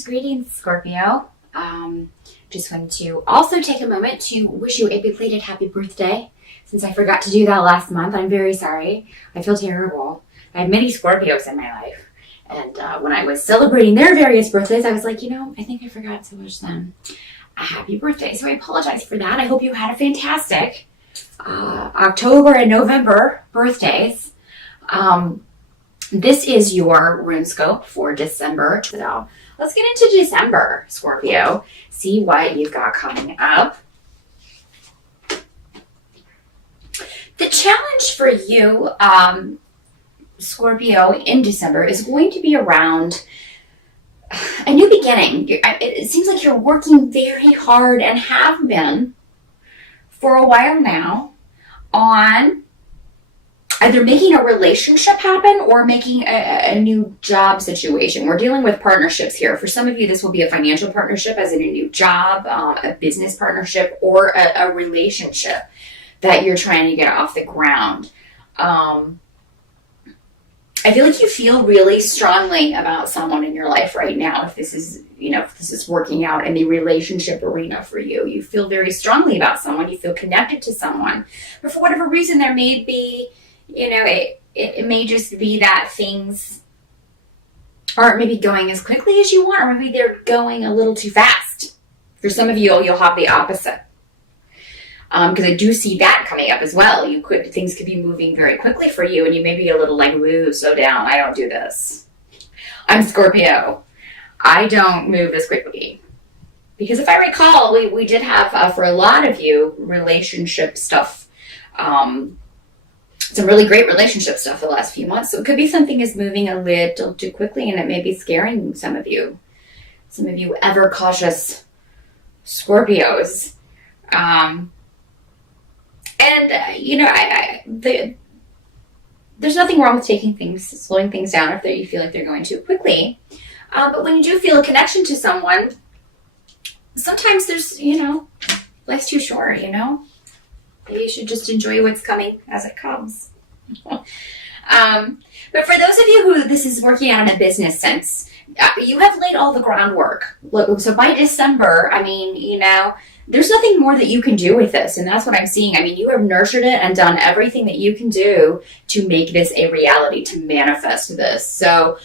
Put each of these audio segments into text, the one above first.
Greetings, Scorpio. Just wanted to also take a moment to wish you a belated happy birthday. Since I forgot to do that last month, I'm very sorry. I feel terrible. I have many Scorpios in my life. And when I was celebrating their various birthdays, I was like, I think I forgot to wish them a happy birthday. So I apologize for that. I hope you had a fantastic October and November birthdays. This is your RuneScope for December. So let's get into December, Scorpio. See what you've got coming up. The challenge for you, Scorpio, in December is going to be around a new beginning. It seems like you're working very hard and have been for a while now on either making a relationship happen or making a new job situation. We're dealing with partnerships here. For some of you, this will be a financial partnership, as in a new job, a business partnership, or a relationship that you're trying to get off the ground. I feel like you feel really strongly about someone in your life right now. If this is, if this is working out in the relationship arena for you, you feel very strongly about someone. You feel connected to someone. But for whatever reason, there may be, it may just be that things aren't maybe going as quickly as you want, or maybe they're going a little too fast. For some of you, you'll have the opposite. Because I do see that coming up as well. Things could be moving very quickly for you, and you may be a little like, woo, slow down. I don't do this. I'm Scorpio. I don't move as quickly. Because if I recall, we did have, for a lot of you, relationship stuff. Some really great relationship stuff the last few months. So it could be something is moving a little too quickly, and it may be scaring some of you. Some of you ever cautious Scorpios. There's nothing wrong with slowing things down if you feel like they're going too quickly. But when you do feel a connection to someone, sometimes there's, life's too short, Maybe you should just enjoy what's coming as it comes. But for those of you who this is working out in a business sense, you have laid all the groundwork. So by December, there's nothing more that you can do with this. And that's what I'm seeing. You have nurtured it and done everything that you can do to make this a reality, to manifest this. So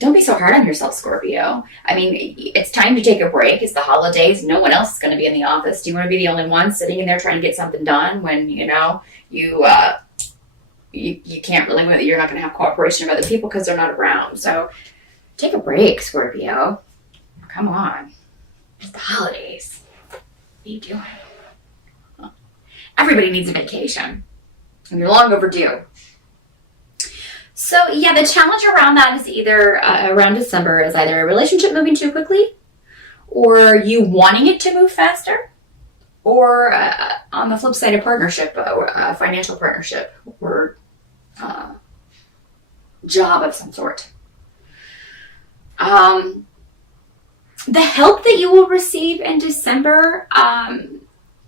don't be so hard on yourself, Scorpio. It's time to take a break. It's the holidays. No one else is going to be in the office. Do you want to be the only one sitting in there trying to get something done when, you can't really, you're not going to have cooperation of other people because they're not around. So take a break, Scorpio. Come on. It's the holidays. What are you doing? Everybody needs a vacation. And you're long overdue. So, the challenge around that is either, around December, is either a relationship moving too quickly, or you wanting it to move faster, or on the flip side, a partnership, a financial partnership, or job of some sort. The help that you will receive in December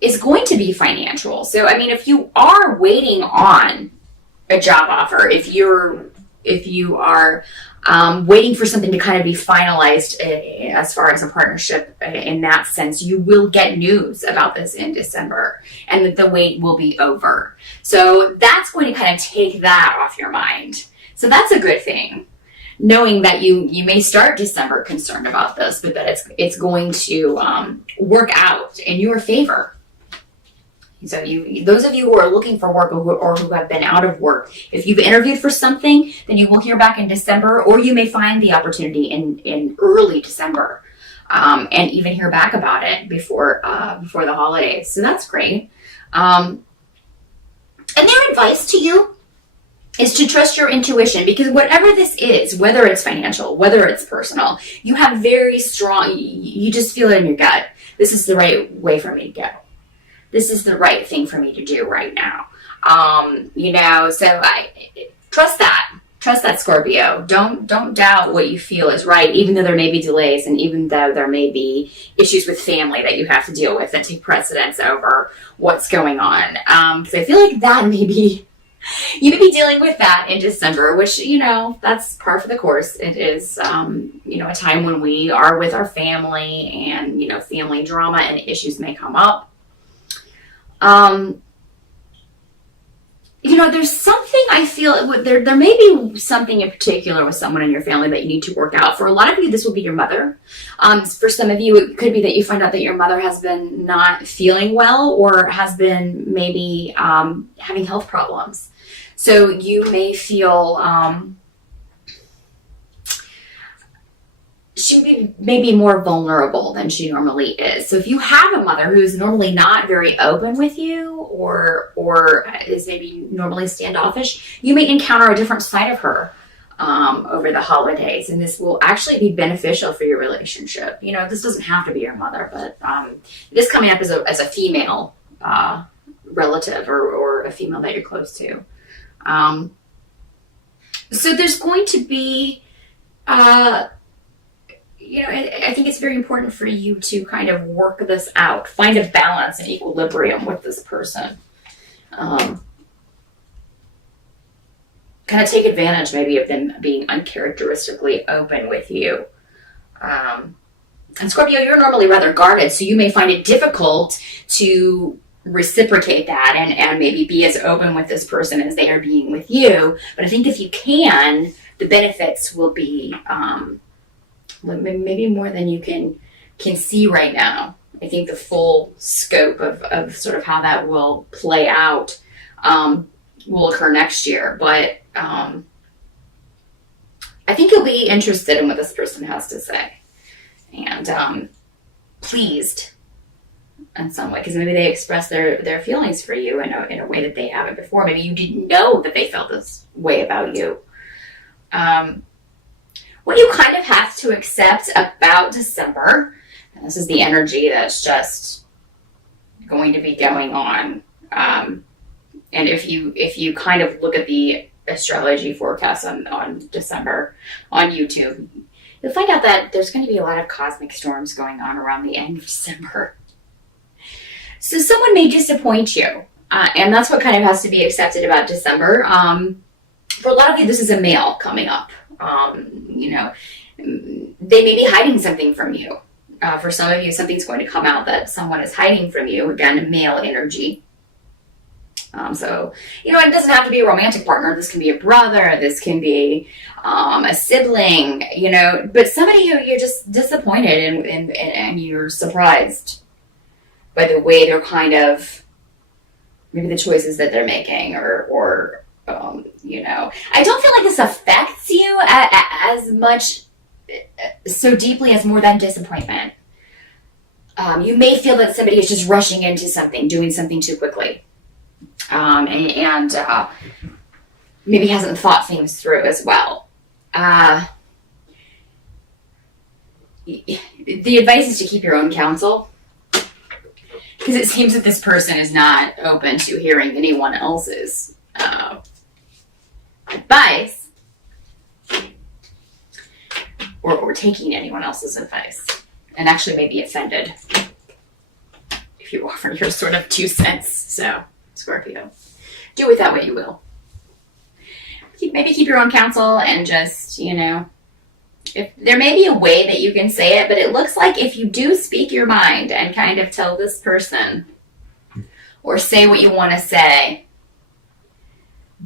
is going to be financial. So, if you are waiting on a job offer, if you are waiting for something to kind of be finalized as far as a partnership in that sense, you will get news about this in December, and that the wait will be over. So that's going to kind of take that off your mind. So that's a good thing, knowing that you may start December concerned about this, but that it's going to work out in your favor. So those of you who are looking for work or who have been out of work, if you've interviewed for something, then you will hear back in December, or you may find the opportunity in early December, and even hear back about it before the holidays. So that's great. And their advice to you is to trust your intuition, because whatever this is, whether it's financial, whether it's personal, you have very strong, you just feel it in your gut. This is the right way for me to go. This is the right thing for me to do right now. So I trust that. Trust that, Scorpio. Don't doubt what you feel is right, even though there may be delays, and even though there may be issues with family that you have to deal with that take precedence over what's going on. Because I feel like that may be You may be dealing with that in December, which, that's par for the course. It is, a time when we are with our family and, family drama and issues may come up. There's something I feel there may be something in particular with someone in your family that you need to work out. For a lot of you, this will be your mother. For some of you, it could be that you find out that your mother has been not feeling well or has been maybe having health problems. So you may feel she may be more vulnerable than she normally is. So if you have a mother who's normally not very open with you or is maybe normally standoffish, you may encounter a different side of her over the holidays. And this will actually be beneficial for your relationship. This doesn't have to be your mother, but it is coming up as a female relative or a female that you're close to. So there's going to be... I think it's very important for you to kind of work this out, find a balance and equilibrium with this person. Kind of take advantage maybe of them being uncharacteristically open with you. And Scorpio, you're normally rather guarded, so you may find it difficult to reciprocate that and maybe be as open with this person as they are being with you. But I think if you can, the benefits will be... maybe more than you can see right now. I think the full scope of sort of how that will play out will occur next year. But I think you'll be interested in what this person has to say and pleased in some way, because maybe they express their feelings for you in a way that they haven't before. Maybe you didn't know that they felt this way about you. What you kind of have to accept about December, and this is the energy that's just going to be going on. And if you kind of look at the astrology forecast on December on YouTube, you'll find out that there's going to be a lot of cosmic storms going on around the end of December. So someone may disappoint you, and that's what kind of has to be accepted about December. For a lot of you, this is a male coming up. They may be hiding something from you. For some of you, something's going to come out that someone is hiding from you. Again, male energy. So, it doesn't have to be a romantic partner. This can be a brother. This can be a sibling, but somebody who you're just disappointed and you're surprised by the way they're kind of, maybe the choices that they're making or I don't feel like this affects you as much, so deeply as more than disappointment. You may feel that somebody is just rushing into something, doing something too quickly, and maybe hasn't thought things through as well. The advice is to keep your own counsel, because it seems that this person is not open to hearing anyone else's advice or taking anyone else's advice, and actually may be offended if you offer your sort of 2 cents. So, Scorpio, do with that what you will. Maybe keep your own counsel and just, if there may be a way that you can say it, but it looks like if you do speak your mind and kind of tell this person or say what you want to say,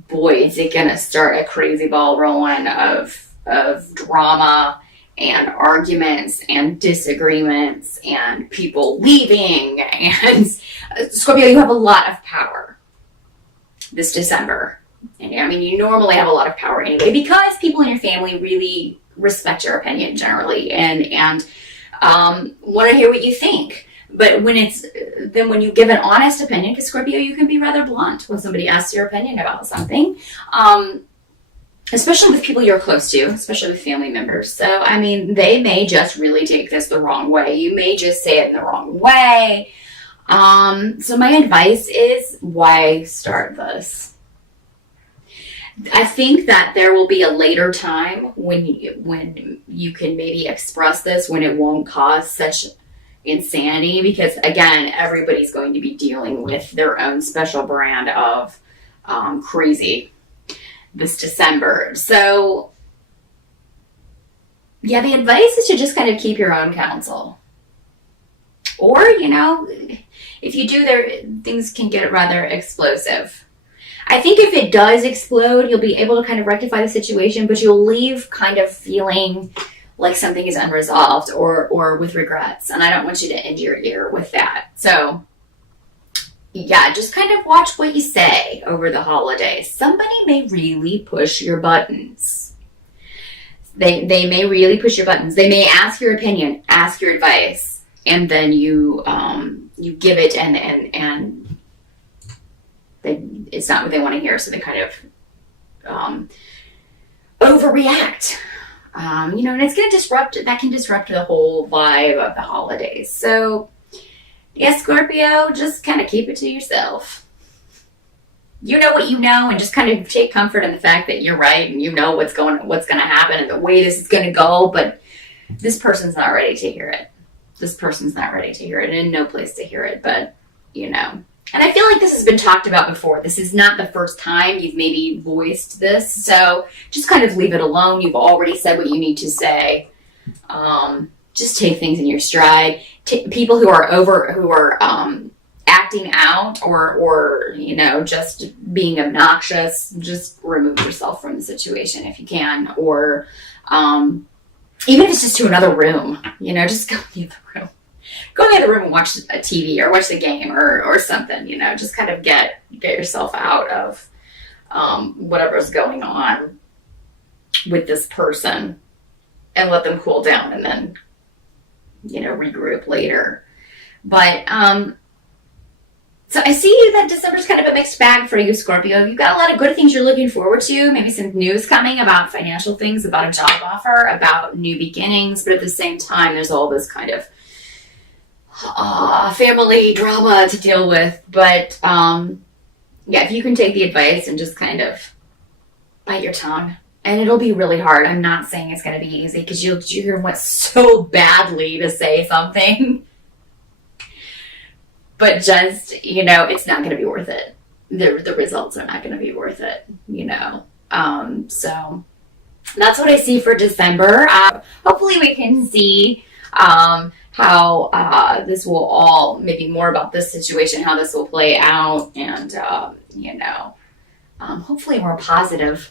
boy, is it going to start a crazy ball rolling of drama and arguments and disagreements and people leaving. And Scorpio, you have a lot of power this December. And you normally have a lot of power anyway, because people in your family really respect your opinion generally and want to hear what you think. But when you give an honest opinion, because Scorpio, you can be rather blunt when somebody asks your opinion about something, especially with people you're close to, especially with family members. So, they may just really take this the wrong way. You may just say it in the wrong way. So my advice is, why start this? I think that there will be a later time when you can maybe express this, when it won't cause such insanity, because again, everybody's going to be dealing with their own special brand of crazy this December. So yeah, the advice is to just kind of keep your own counsel. Or, if you do, things can get rather explosive. I think if it does explode, you'll be able to kind of rectify the situation, but you'll leave kind of feeling like something is unresolved or with regrets. And I don't want you to end your year with that. So yeah, just kind of watch what you say over the holidays. Somebody may really push your buttons. They may really push your buttons. They may ask your opinion, ask your advice, and then you give it, and it's not what they want to hear, so they kind of overreact. And it's going to that can disrupt the whole vibe of the holidays. So, yeah, Scorpio, just kind of keep it to yourself. You know what you know, and just kind of take comfort in the fact that you're right, and you know what's going to happen and the way this is going to go, but this person's not ready to hear it. This person's not ready to hear it, and no place to hear it, but, And I feel like this has been talked about before. This is not the first time you've maybe voiced this, so just kind of leave it alone. You've already said what you need to say. Just take things in your stride. People who are acting out or just being obnoxious, just remove yourself from the situation if you can, or even if it's just to another room, just go leave the room. Go in the other room and watch a TV or watch the game or something, just kind of get yourself out of whatever's going on with this person and let them cool down and then, regroup later. But, so I see that December's kind of a mixed bag for you, Scorpio. You've got a lot of good things you're looking forward to, maybe some news coming about financial things, about a job offer, about new beginnings, but at the same time, there's all this kind of family drama to deal with. But if you can take the advice and just kind of bite your tongue, and it'll be really hard. I'm not saying it's going to be easy because you're want so badly to say something, but just it's not going to be worth it. The results are not going to be worth it. So that's what I see for December. Hopefully we can see how this will all, maybe more about this situation, how this will play out, and hopefully a more positive